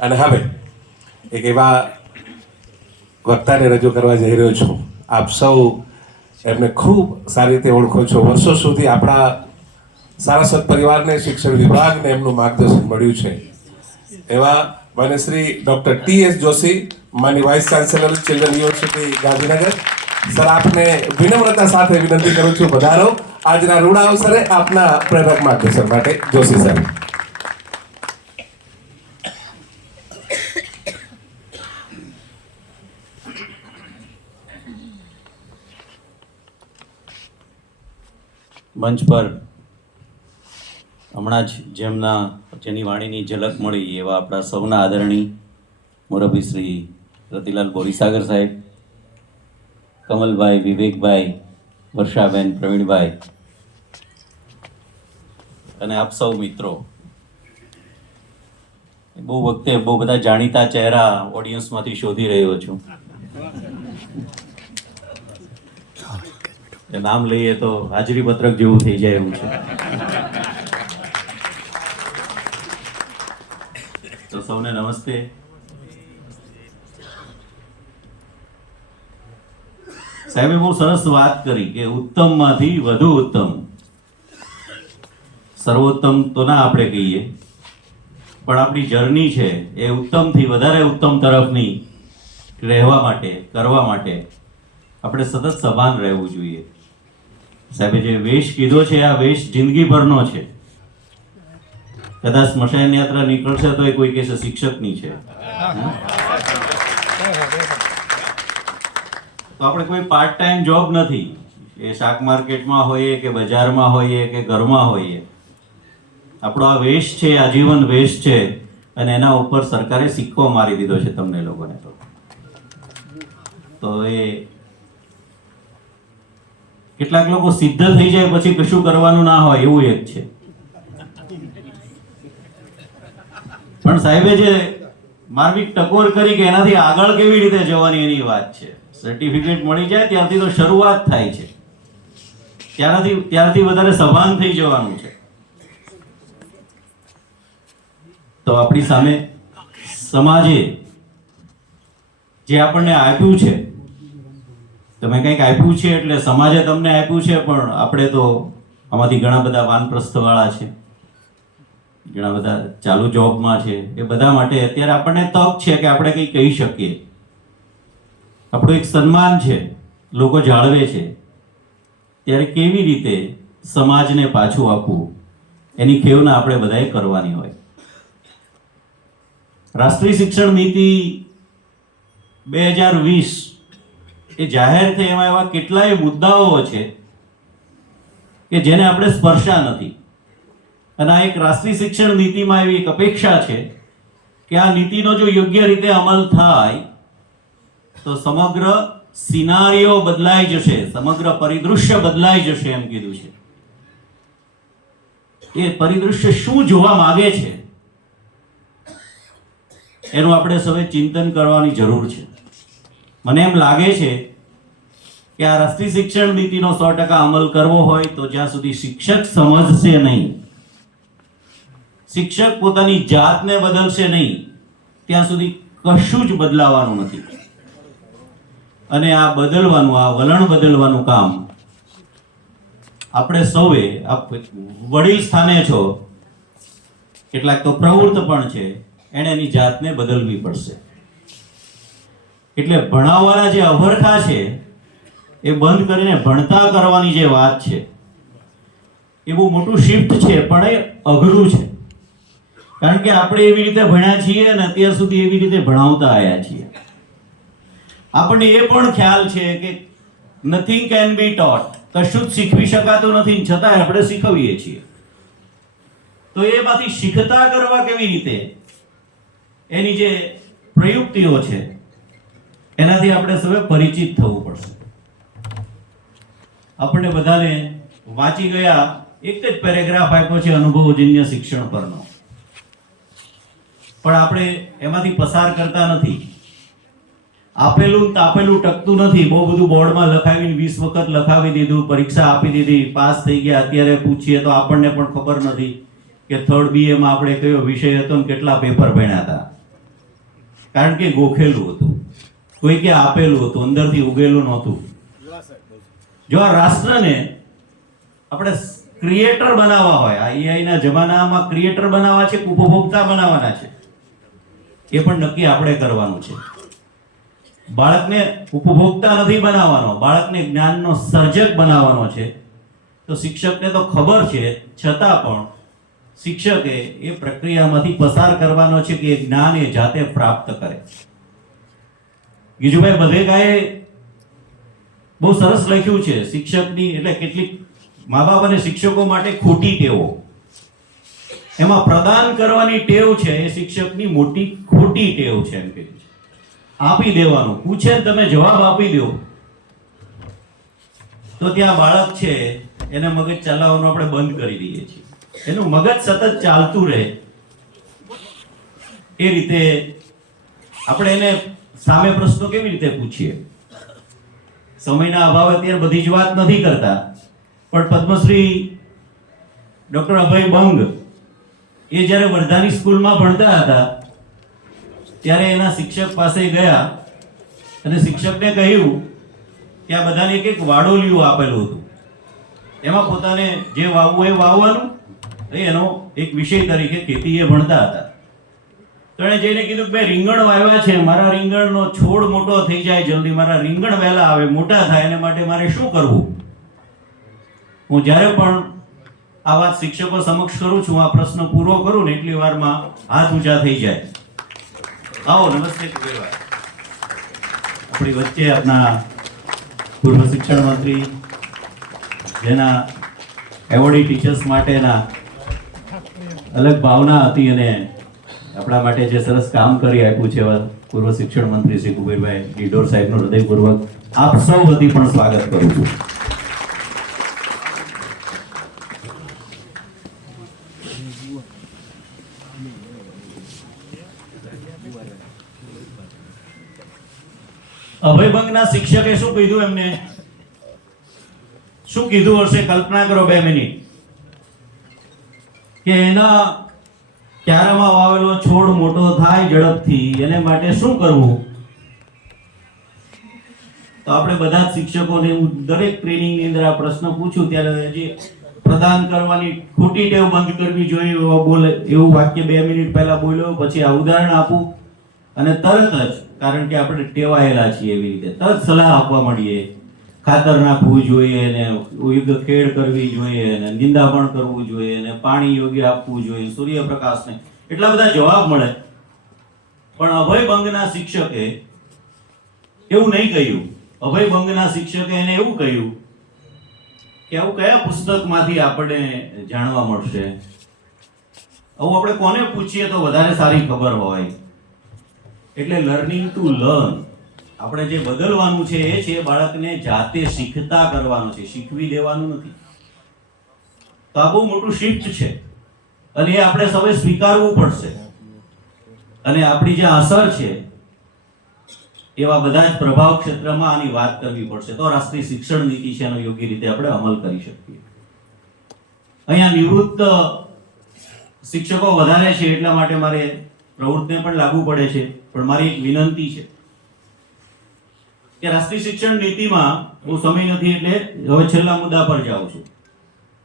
અને હવે એક એવા વક્તાને રજૂ કરવા જઈ રહ્યો છું. આપ સૌ એમને ખૂબ સારી રીતે ઓળખો છો. વર્ષો સુધી આપણા સારસ્વત પરિવારને, શિક્ષણ વિભાગને એમનું માર્ગદર્શન મળ્યું છે. એવા માન્ય શ્રી ડૉક્ટર ટી.એસ. જોશી, માની vice chancellor, children university Gandhinagar. Sir, આપને વિનમ્રતા સાથે વિનંતી કરું છું, પધારો આજના રૂડા અવસરે આપના પ્રેરક માર્ગદર્શન માટે. જોશી સર. મંચ પર હમણાં જ જેની વાણીની ઝલક મળી એવા આપણા સૌના આદરણીય મોરબી શ્રી રતિલાલ બોરીસાગર સાહેબ, કમલભાઈ, વિવેકભાઈ, વર્ષાબેન, પ્રવીણભાઈ અને આપ સૌ મિત્રો. બહુ બધા જાણીતા ચહેરા ઓડિયન્સમાંથી શોધી રહ્યો છું. નામ લઈએ તો હાજરી પત્રક જેવું થઈ જાય એવું છે. તો સૌને નમસ્તે. સાહેબે બહુ સરસ વાત કરી કે ઉત્તમમાંથી વધુ ઉત્તમ. સર્વોત્તમ તો ના આપણે કહીએ, પણ આપણી જર્ની છે એ ઉત્તમથી વધારે ઉત્તમ તરફની રહેવા માટે, કરવા માટે આપણે સતત સભાન રહેવું જોઈએ. સાહેબે જે વેશ કીધો છે આ વેશ જિંદગીભરનો છે. કદાચ સ્મશાન યાત્રા નીકળશે તો એ કોઈ કહેશે શિક્ષકની છે. તો આપણે કોઈ પાર્ટ ટાઈમ જોબ નથી. એ શાક માર્કેટમાં હોઈએ કે બજારમાં હોઈએ કે ઘરમાં હોઈએ, આપણો આ વેશ છે, આજીવન વેશ છે. અને એના ઉપર સરકારે સિક્કો મારી દીધો છે તમને લોકોને. તો એ કેટલાક લોકો સિદ્ધ થઈ જાય પછી કશું કરવાનું ના હોય એવું એક છે. પણ સાહેબે જે માર્મિક ટકોર કરી કે એનાથી આગળ કેવી રીતે જવાની એની વાત છે. સર્ટિફિકેટ મળી જાય ત્યારથી તો શરૂઆત થાય છે. ત્યારથી વધારે સભાન થઈ જવાનું છે. તો આપણી સામે સમાજે જે આપણને આપ્યું છે, તમે કંઈક આપ્યું છે એટલે સમાજે તમને આપ્યું છે, પણ આપણે તો આમાંથી ઘણા બધા વાનપ્રસ્થવાળા છે, ઘણા બધા ચાલુ જોબમાં છે. એ બધા માટે અત્યારે આપણને તક છે કે આપણે કંઈ કહી શકીએ. આપણું એક સન્માન છે, લોકો જાળવે છે. ત્યારે કેવી રીતે સમાજને પાછું આપવું એની ખેવના આપણે બધાએ કરવાની હોય. રાષ્ટ્રીય શિક્ષણ નીતિ 2020 એ જાહેર થઈ, એમાં એવા કેટલાય મુદ્દાઓ છે કે જેને આપણે સ્પર્શા નથી. અને આ એક રાષ્ટ્રીય શિક્ષણ નીતિમાં એવી એક અપેક્ષા છે કે આ નીતિનો જો યોગ્ય રીતે અમલ થાય તો સમગ્ર સિનારીઓ બદલાઈ જશે, સમગ્ર પરિદૃશ્ય બદલાઈ જશે એમ કીધું છે. એ પરિદૃશ્ય શું જોવા માંગે છે એનું આપણે સૌએ ચિંતન કરવાની જરૂર છે. મને એમ લાગે છે કે આ રાષ્ટ્રીય શિક્ષણ નીતિનો 100% અમલ કરવો હોય તો જ્યાં સુધી શિક્ષક સમજશે નહીં, શિક્ષક પોતાની જાતને બદલશે નહીં, ત્યાં સુધી કશું જ બદલાવાનું નથી. અને આ બદલવાનું, આ વલણ બદલવાનું કામ આપણે સૌએ, આપ વડીલ સ્થાને છો, કેટલાક તો પ્રવૃત્ત પણ છે, એને એની જાતને બદલવી પડશે. એટલે ભણાવવાના જે અભરખા છે એ બંધ કરીને ભણતા કરવાની જે વાત છે એ બહુ મોટું શિફ્ટ છે, પણ એ અઘરું છે. કારણ કે આપણે એવી રીતે ભણ્યા છીએ અને અત્યાર સુધી એવી રીતે ભણાવતા આવ્યા છીએ. આપણને એ પણ ખ્યાલ છે કે નથિંગ કેન બી ટોટ, કશું જ શીખવી શકાતું નથી, છતાં આપણે શીખવીએ છીએ. તો એમાંથી શીખતા કરવા કેવી રીતે, એની જે પ્રયુક્તિઓ છે એનાથી આપણે સૌએ પરિચિત થવું પડશે. આપણે બધાને વાંચી ગયા એક જ પેરેગ્રાફ આપ્યો છે અનુભવજન્ય શિક્ષણ પરનો, પણ આપણે એમાંથી પસાર કરતા નથી. આપેલું તાપેલું ટકતું નથી. બહુ બધું બોર્ડમાં લખાવીને 20 વખત લખાવી દીધું, પરીક્ષા આપી દીધી, પાસ થઈ ગયા. અત્યારે પૂછીએ તો આપણને પણ ખબર નથી કે થર્ડ BA માં આપણે કયો વિષય હતો ને કેટલા પેપર ભણ્યા હતા. કારણ કે ગોખેલું હતું, કોઈ કે આપેલું હતું, અંદરથી ઉગેલું નહોતું. જો આ રાષ્ટ્રને આપણે ક્રિએટર બનાવવા હોય, આ AI ના જમાનામાં ક્રિએટર બનાવવા છે કે ઉપભોક્તા બનાવવાના છે, એ પણ નક્કી આપણે કરવાનું છે. બાળકને ઉપભોક્તા નથી બનાવવાનો, બાળકને જ્ઞાનનો સર્જક બનાવવાનો છે. તો શિક્ષકને તો ખબર છે, છતાં પણ શિક્ષકે એ પ્રક્રિયામાંથી પસાર કરવાનો છે કે એ જ્ઞાન એ જાતે પ્રાપ્ત કરે. ગીજુભાઈ બધેકાએ બહુ સરસ લખ્યું છે શિક્ષકની, એટલે કેટલીક મા બાપ અને શિક્ષકો માટે ખોટી ટેવો. એમાં પ્રદાન કરવાની ટેવ છે એ શિક્ષકની મોટી ખોટી ટેવ છે. એમ કીધું આપી દેવાનું, પૂછે તમે જવાબ આપી દો તો ત્યાં બાળક છે એને મગજ ચલાવવાનું આપણે બંધ કરી દઈએ છીએ. એનું મગજ સતત ચાલતું રહે એ રીતે આપણે એને સામે પ્રશ્નો કેવી રીતે પૂછીએ. સમયના અભાવે અત્યારે બધી જ વાત નથી કરતા, પણ પદ્મશ્રી ડોક્ટર અભય બંગ એ જ્યારે વર્ધાની સ્કૂલમાં ભણતા હતા ત્યારે એના શિક્ષક પાસે ગયા અને શિક્ષકને કહ્યું કે આ બધાને એક એક વાડોલિયું આપેલું હતું, એમાં પોતાને જે વાવવું એ વાવવાનું, એનો એક વિષય તરીકે ખેતી એ ભણતા હતા. તો એણે જઈને કીધું કે ભાઈ રીંગણ વાવ્યા છે, મારા રીંગણનો છોડ મોટો થઈ જાય જલ્દી, મારા રીંગણ વહેલા આવે, મોટા થાય, એને માટે મારે શું કરવું? હું જ્યારે પણ આ વાત શિક્ષકો સમક્ષ કરું છું, આ પ્રશ્ન પૂરો કરું ને એટલી વારમાં હાથ ઊંચા થઈ જાય. આવો, નમસ્તે કુબેરભાઈ. આપણી વચ્ચે આપના પૂર્વ શિક્ષણ મંત્રી, જેના એવોર્ડી ટીચર્સ માટેના અલગ ભાવના હતી અને આપણા માટે જે સરસ કામ કરી આપ્યું છે એવા પૂર્વ શિક્ષણ મંત્રી શ્રી કુબેરભાઈ ડિડોર સાહેબનું હૃદયપૂર્વક આપ સૌ વતી પણ સ્વાગત કરું છું. અભયભંગના શિક્ષકે શું કીધું, એમને શું કીધું હશે? કલ્પના કરો 2 મિનિટ કે એના ક્યારામાં વાવેલો છોડ મોટો થાય ઝડપથી, એને માટે શું કરવું? તો આપણે બધા જ શિક્ષકોને હું દરેક ટ્રેનિંગની અંદર આ પ્રશ્ન પૂછું ત્યારે જે પ્રદાન કરવાની ખોટી ટેવ બંધ કરવી જોઈએ એવું વાક્ય 2 મિનિટ પહેલા બોલ્યો, પછી આ ઉદાહરણ આપું અને તરત જ, કારણ કે આપણે ટેવાયેલા છીએ એવી રીતે, તરત સલાહ આપવા માંડીએ. ખાતર નાખવું જોઈએ ને યોગ્ય ખેડ કરવી જોઈએ ને નિંદામણ કરવું જોઈએ ને પાણી યોગ્ય આપવું જોઈએ, સૂર્યપ્રકાશને, એટલા બધા જવાબ મળે. પણ અભયભંગના શિક્ષકે એવું નહીં કહ્યું. અભયભંગના શિક્ષકે એને એવું કહ્યું કે આવું કયા પુસ્તકમાંથી આપણને જાણવા મળશે? આવું આપણે કોને પૂછીએ તો વધારે સારી ખબર હોય? એટલે લર્નિંગ ટુ લર્ન, આપણે જે બદલવાનું છે એ છે બાળકને જાતે શીખતા કરવાનું છે, શીખવી દેવાનું નથી. તો આ બહુ મોટું શિફ્ટ છે અને એ આપણે સૌએ સ્વીકારવું પડશે. અને આપણી જે અસર છે એવા બધા જ પ્રભાવ ક્ષેત્રમાં આની વાત કરવી પડશે, તો રાષ્ટ્રીય શિક્ષણ નીતિ છે એનો યોગ્ય રીતે આપણે અમલ કરી શકીએ. અહીંયા નિવૃત્ત શિક્ષકો વધારે છે એટલા માટે મારે પ્રવૃત્તિને પણ લાગુ પડે છે, પણ મારી એક વિનંતી છે કે રાષ્ટ્રીય શિક્ષણ નીતિમાં બહુ સમય નથી એટલે હવે છેલ્લા મુદ્દા પર જાઉં છું.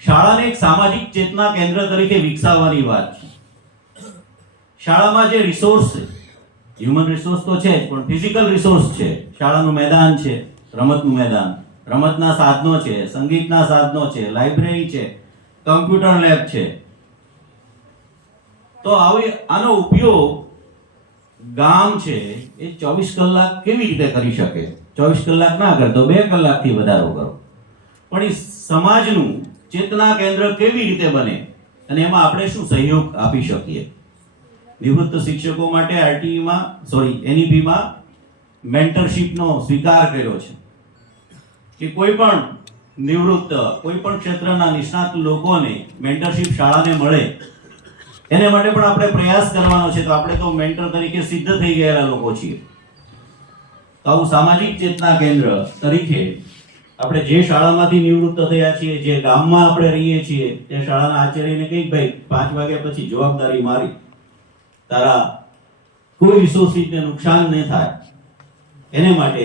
શાળાને એક સામાજિક ચેતના કેન્દ્ર તરીકે વિકસાવવાની વાત છે. શાળામાં જે રિસોર્સ છે, હ્યુમન રિસોર્સ તો છે જ, પણ ફિઝિકલ રિસોર્સ છે. શાળાનું મેદાન છે, રમતનું મેદાન, રમતના સાધનો છે, સંગીતના સાધનો છે, લાઇબ્રેરી છે, કમ્પ્યુટર લેબ છે. તો આનો ઉપયોગ ગામ છે એ 24 કલાક કેવી રીતે કરી શકે? 24 કલાક ના કરતો 2 કલાકથી વધારો કરો, પણ એ સમાજનું ચેતના કેન્દ્ર કેવી રીતે બને અને એમાં આપણે શું સહયોગ આપી શકીએ? નિવૃત્ત શિક્ષકો માટે NEP-માં મેન્ટરશિપનો સ્વીકાર કર્યો છે કે કોઈ પણ નિવૃત્ત, કોઈ પણ ક્ષેત્રના નિષ્ણાત લોકોને મેન્ટરશિપ શાળાને મળે એને માટે પણ આપણે પ્રયાસ કરવાનો છે. તો આપણે તો મેન્ટર તરીકે સિદ્ધ થઈ ગયેલા લોકો છીએ. તો આવું સામાજિક ચેતના કેન્દ્ર તરીકે આપણે જે શાળામાંથી નિવૃત્ત થયા છીએ, જે ગામમાં આપણે રહીએ છીએ, તે શાળાના આચાર્યને કહીએ ભાઈ 5 વાગ્યા પછી જવાબદારી મારી, તારા કોઈ રિસોર્સિસને નુકસાન ન થાય એને માટે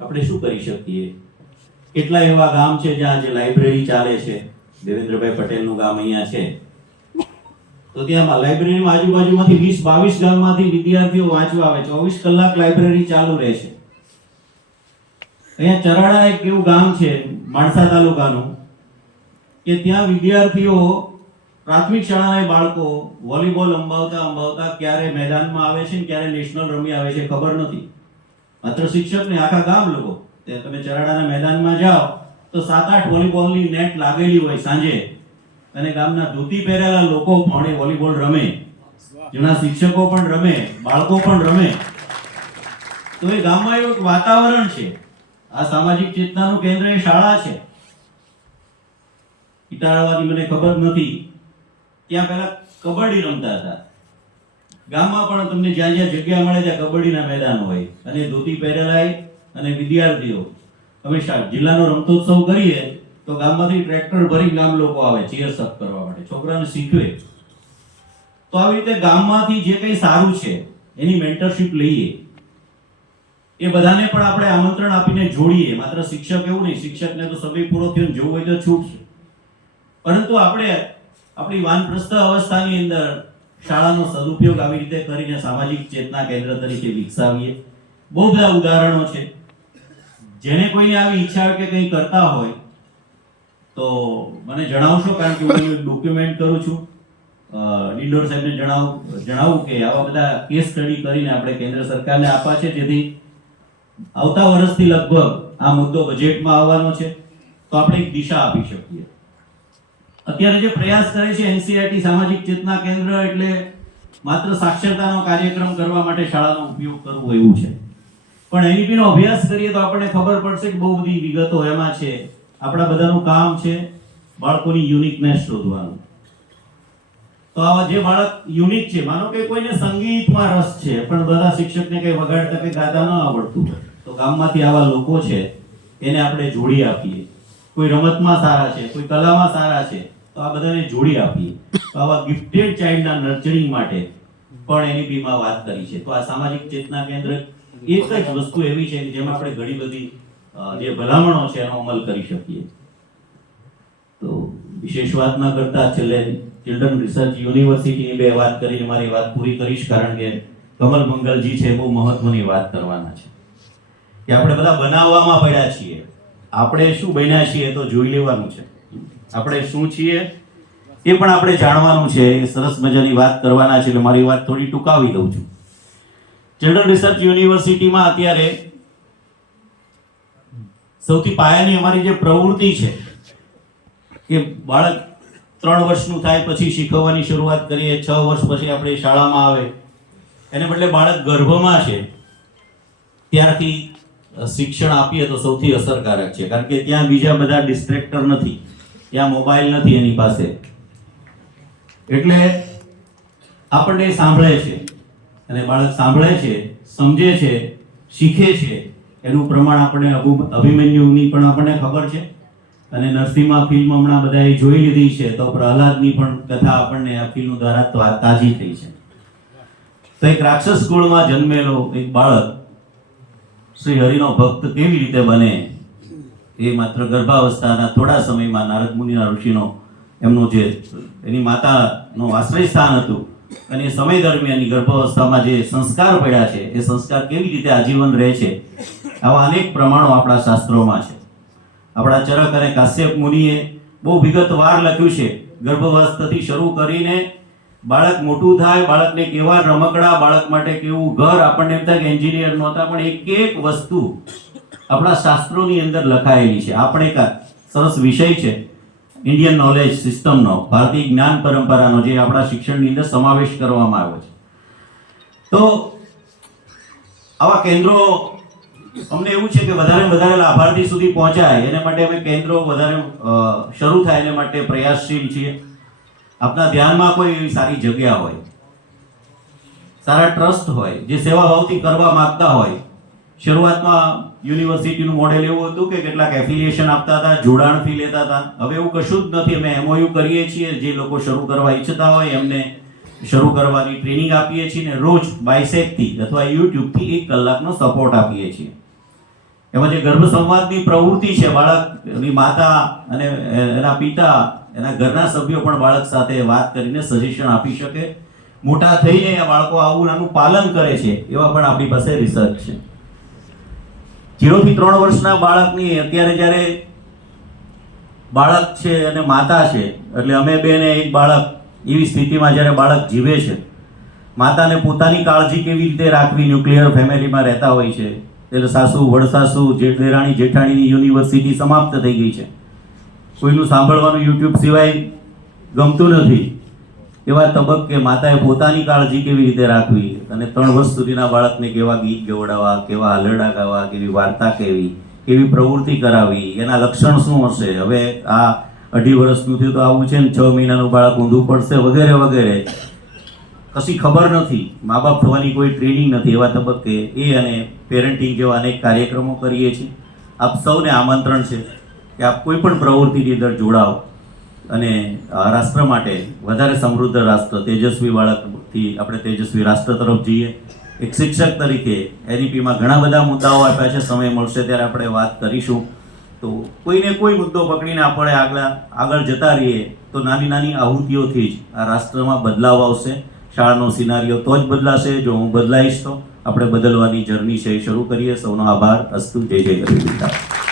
આપણે શું કરી શકીએ? કેટલા એવા ગામ છે જ્યાં જે લાઇબ્રેરી ચાલે છે. દેવેન્દ્રભાઈ પટેલનું ગામ અહીંયા છે, તો ત્યાં લાઇબ્રેરીમાં આજુબાજુમાંથી 20-22 ગામમાંથી વિદ્યાર્થીઓ વાંચવા આવે. 24 કલાક લાઇબ્રેરી ચાલુ રહે છે. અહીંયા ચરાડા એક એવું ગામ છે માણસા તાલુકાનું કે ત્યાં વિદ્યાર્થીઓ પ્રાથમિક શાળાના બાળકો વોલીબોલ અંબાવતા ક્યારે મેદાનમાં આવે છે ને ક્યારે નેશનલ રમી આવે છે ખબર નથી. માત્ર શિક્ષક ને આખા ગામ લોકો. તમે ચરાડાના મેદાનમાં જાઓ તો 7-8 વોલીબોલની નેટ લાગેલી હોય સાંજે, અને ગામના ધોતી પહેરેલા લોકો પણ એ વોલીબોલ રમે, જૂના શિક્ષકો પણ રમે, બાળકો પણ રમે. તો એ ગામમાં એવું એક વાતાવરણ છે. આ સામાજિક ચેતનાનું કેન્દ્ર એ શાળા છે. ઇટાળવાની મને ખબર નથી. ત્યાં પહેલા કબડ્ડી રમતા હતા. ગામમાં પણ તમને જ્યાં જ્યાં જગ્યા મળે ત્યાં કબડ્ડીના મેદાન હોય, અને ધોતી પહેરેલા અને વિદ્યાર્થીઓ. અમે જિલ્લાનો રમતોત્સવ કરીએ તો ગામમાંથી ટ્રેક્ટર ભરી ગામ લોકો આવે ચીયર્સ અપ કરવા માટે, છોકરાઓને શીખવે. તો આવી રીતે ગામમાંથી જે કંઈ સારું છે એની મેન્ટરશિપ લઈએ, એ બધાને પણ આપણે આમંત્રણ આપીને જોડીએ. માત્ર શિક્ષક એવું નહીં, શિક્ષકને તો સમય પૂરો થયો જવું હોય તો છૂટ છે, પરંતુ આપણે આપણી વાનપ્રસ્થ અવસ્થાની અંદર શાળાનો સદુપયોગ આવી રીતે કરીને સામાજિક ચેતના કેન્દ્ર તરીકે વિકસાવીએ. બહુ બધા ઉદાહરણો છે. જેને કોઈને આવી ઈચ્છા હોય કે કંઈ કરતા હોય તો મને જણાવશો, કારણ કે હું ડોક્યુમેન્ટ કરું છું. ડિંડોર સાહેબને જણાવું કે આવા બધા કેસ સ્ટડી કરીને આપણે કેન્દ્ર સરકારને આપવા છે, જેથી આવતા વર્ષથી લગભગ આ મુદ્દો બજેટમાં આવવાનો છે, તો આપણે એક દિશા આપી શકીએ. અત્યારે જે પ્રયાસ કરે છે એનસીઆરટી સામાજિક ચેતના કેન્દ્ર, એટલે માત્ર સાક્ષરતાનો કાર્યક્રમ કરવા માટે શાળાનો ઉપયોગ કરવો એવું છે. પણ એનઈપી નો અભ્યાસ કરીએ તો આપણને ખબર પડશે કે બહુ બધી વિગતો એમાં છે. આપણા બધાનું કામ છે બાળકોની યુનિકનેસ શોધવાનું. તો આવા જે બાળક યુનિક છે, માનો કે કોઈને સંગીતમાં રસ છે પણ બધા શિક્ષકને કઈ વગાડતા કે ગાતા ન આવડતું, તો ગામમાંથી આવા લોકો છે એને આપણે જોડી આપીએ. કોઈ રમતમાં સારા છે, કોઈ કલામાં સારા છે, તો આ બધાને જોડી આપીએ. તો આવા ગિફ્ટેડ ચાઇલ્ડના નર્ચરિંગ માટે પણ એનઈપીમાં વાત કરી છે. તો આ સામાજિક ચેતના કેન્દ્ર એક જ વસ્તુ એવી છે કે જેમાં આપણે ઘણી બધી જે ભલામણો છે એનો અમલ કરી શકીએ. તો વિશેષ વાત ન કરતા છેલ્લે ચિલ્ડ્રન રિસર્ચ યુનિવર્સિટીની બે વાત કરીને મારી વાત પૂરી કરીશ, કારણ કે કમલ મંગલજી છે બહુ મહત્વની વાત કરવાના છે કે આપણે બધા બનાવવામાં પડ્યા છીએ. આપણે શું બન્યા છીએ તો જોઈ લેવાનું છે. આપણે શું છીએ એ પણ આપણે જાણવાનું છે. એ સરસ મજાની વાત કરવાના છે, એટલે મારી વાત થોડી ટૂંકાવી દઉં છું. ચિલ્ડ્રન રિસર્ચ યુનિવર્સિટીમાં અત્યારે સૌથી પાયાની અમારી જે પ્રવૃત્તિ છે કે બાળક 3 વર્ષનું થાય પછી શીખવવાની શરૂઆત કરીએ, 6 વર્ષ પછી આપણે શાળામાં આવે, એને બદલે બાળક ગર્ભમાં છે ત્યારથી શિક્ષણ આપીએ તો સૌથી અસરકારક છે. કારણ કે ત્યાં બીજા બધા ડિસ્ટ્રેક્ટર નથી, ત્યાં મોબાઈલ નથી એની પાસે, એટલે આપણને સાંભળે છે, અને બાળક સાંભળે છે, સમજે છે, શીખે છે. એનું પ્રમાણ આપણે અભિમન્યુની પણ આપણને ખબર છે, અને નરસિંહા ફિલ્મ હમણાં બધાએ જોઈ લીધી છે, તો પ્રહલાદની પણ કથા આપણને આ ફિલ્મ દ્વારા તાજી થઈ છે. તો એક રાક્ષસ કુળમાં જન્મેલો એક બાળક શ્રી હરિનો ભક્ત કેવી રીતે બને, એ માત્ર ગર્ભાવસ્થાના થોડા સમયમાં નારદ મુનિના ઋષિનો એમનો જે એની માતાનો આશ્રય સ્થાન હતું, અને એ સમય દરમિયાન ગર્ભાવસ્થામાં જે સંસ્કાર પડ્યા છે એ સંસ્કાર કેવી રીતે આજીવન રહે છે, આવા અનેક પ્રમાણો આપણા શાસ્ત્રોમાં છે. આપણા ચરક અને કાશ્યપ મુનિએ બહુ વિગતવાર લખ્યું છે. ગર્ભાવસ્થાથી શરૂ કરીને બાળક મોટું થાય, બાળકને કેવા રમકડા, બાળક માટે કેવું ઘર, આપણને એમ થાય કે એન્જિનિયર નહોતા, પણ એક એક વસ્તુ આપણા શાસ્ત્રોની અંદર લખાયેલી છે. આપણે એક સરસ વિષય છે ઇન્ડિયન નોલેજ સિસ્ટમનો, ભારતીય જ્ઞાન પરંપરાનો, જે આપણા શિક્ષણની અંદર સમાવેશ કરવામાં આવ્યો છે. તો આવા કેન્દ્રો અમને એવું છે કે વધારે વધારે લાભાર્થી સુધી પહોંચાય, એને માટે અમે કેન્દ્રો વધારે શરૂ થાય એને માટે પ્રયાસશીલ છીએ. આપના ધ્યાનમાં કોઈ એવી સારી જગ્યા હોય, સારા ટ્રસ્ટ હોય, જે સેવાભાવથી કરવા માંગતા હોય. શરૂઆતમાં યુનિવર્સિટીનું મોડેલ એવું હતું કે કેટલાક એફિલિએશન આપતા હતા, જોડાણ ફી લેતા હતા. હવે એવું કશું જ નથી. અમે એમઓયુ કરીએ છીએ, જે લોકો શરૂ કરવા ઈચ્છતા હોય એમને શરૂ કરવાની ટ્રેનિંગ આપીએ છીએ ને રોજ બાયસેપથી અથવા યુટ્યુબથી 1 કલાકનો સપોર્ટ આપીએ છીએ. એમાં જે ગર્ભ સંવાદની પ્રવૃત્તિ છે, બાળકની માતા અને એના પિતા, એના ઘરના સભ્યો પણ બાળક સાથે વાત કરીને સજેશન આપી શકે. મોટા થઈને આ બાળકો આવું નાનું પાલન કરે છે એવા પણ આપણી પાસે રિસર્ચ છે. 0 થી 3 વર્ષના બાળકની અત્યારે જ્યારે બાળક છે અને માતા છે, એટલે અમે બે ને એક બાળક, એવી સ્થિતિમાં જ્યારે બાળક જીવે છે, માતાને પોતાની કાળજી કેવી રીતે રાખવી, ન્યુક્લિયર ફેમિલીમાં રહેતા હોય છે, એટલે સાસુ વડસાસુ દેરાણી જેઠાણીની યુનિવર્સિટી સમાપ્ત થઈ ગઈ છે, કોઈનું સાંભળવાનું યુટ્યુબ સિવાય ગમતું નથી, એવા તબક્કે માતાએ પોતાની કાળજી કેવી રીતે રાખવી અને 3 વર્ષ સુધીના બાળકને કેવા ગીત ગવડાવવા, કેવા હાલરડા ગાવા, કેવી વાર્તા કહેવી, કેવી પ્રવૃત્તિ કરાવી, એના લક્ષણ શું હશે, હવે આ 2.5 વર્ષનું થયું તો આવું છે ને 6 મહિનાનું બાળક ઊંધું પડશે વગેરે વગેરે, કશી ખબર નથી, મા બાપ થવાની કોઈ ટ્રેનિંગ નથી. એવા તબક્કે એ અને પેરેન્ટિંગ જેવા અનેક કાર્યક્રમો કરીએ છીએ. આપ સૌને આમંત્રણ છે કે આપ કોઈ પણ પ્રવૃત્તિની અંદર જોડાઓ અને રાષ્ટ્ર માટે વધારે સમૃદ્ધ રાષ્ટ્ર, તેજસ્વી બાળકથી આપણે તેજસ્વી રાષ્ટ્ર તરફ જઈએ. એક શિક્ષક તરીકે એનઈપીમાં ઘણા બધા મુદ્દાઓ આપ્યા છે, સમય મળશે ત્યારે આપણે વાત કરીશું. તો કોઈને કોઈ મુદ્દો પકડીને આપણે આગળ જતા રહીએ તો નાની નાની આહુતિઓથી જ આ રાષ્ટ્રમાં બદલાવ આવશે. શાળાનો સિનારીઓ તો જ બદલાશે જો હું બદલાઈશ તો. આપણે બદલવાની જર્ની છે એ શરૂ કરીએ. સૌનો આભાર. અસ્તુ. જય જય ગરવી.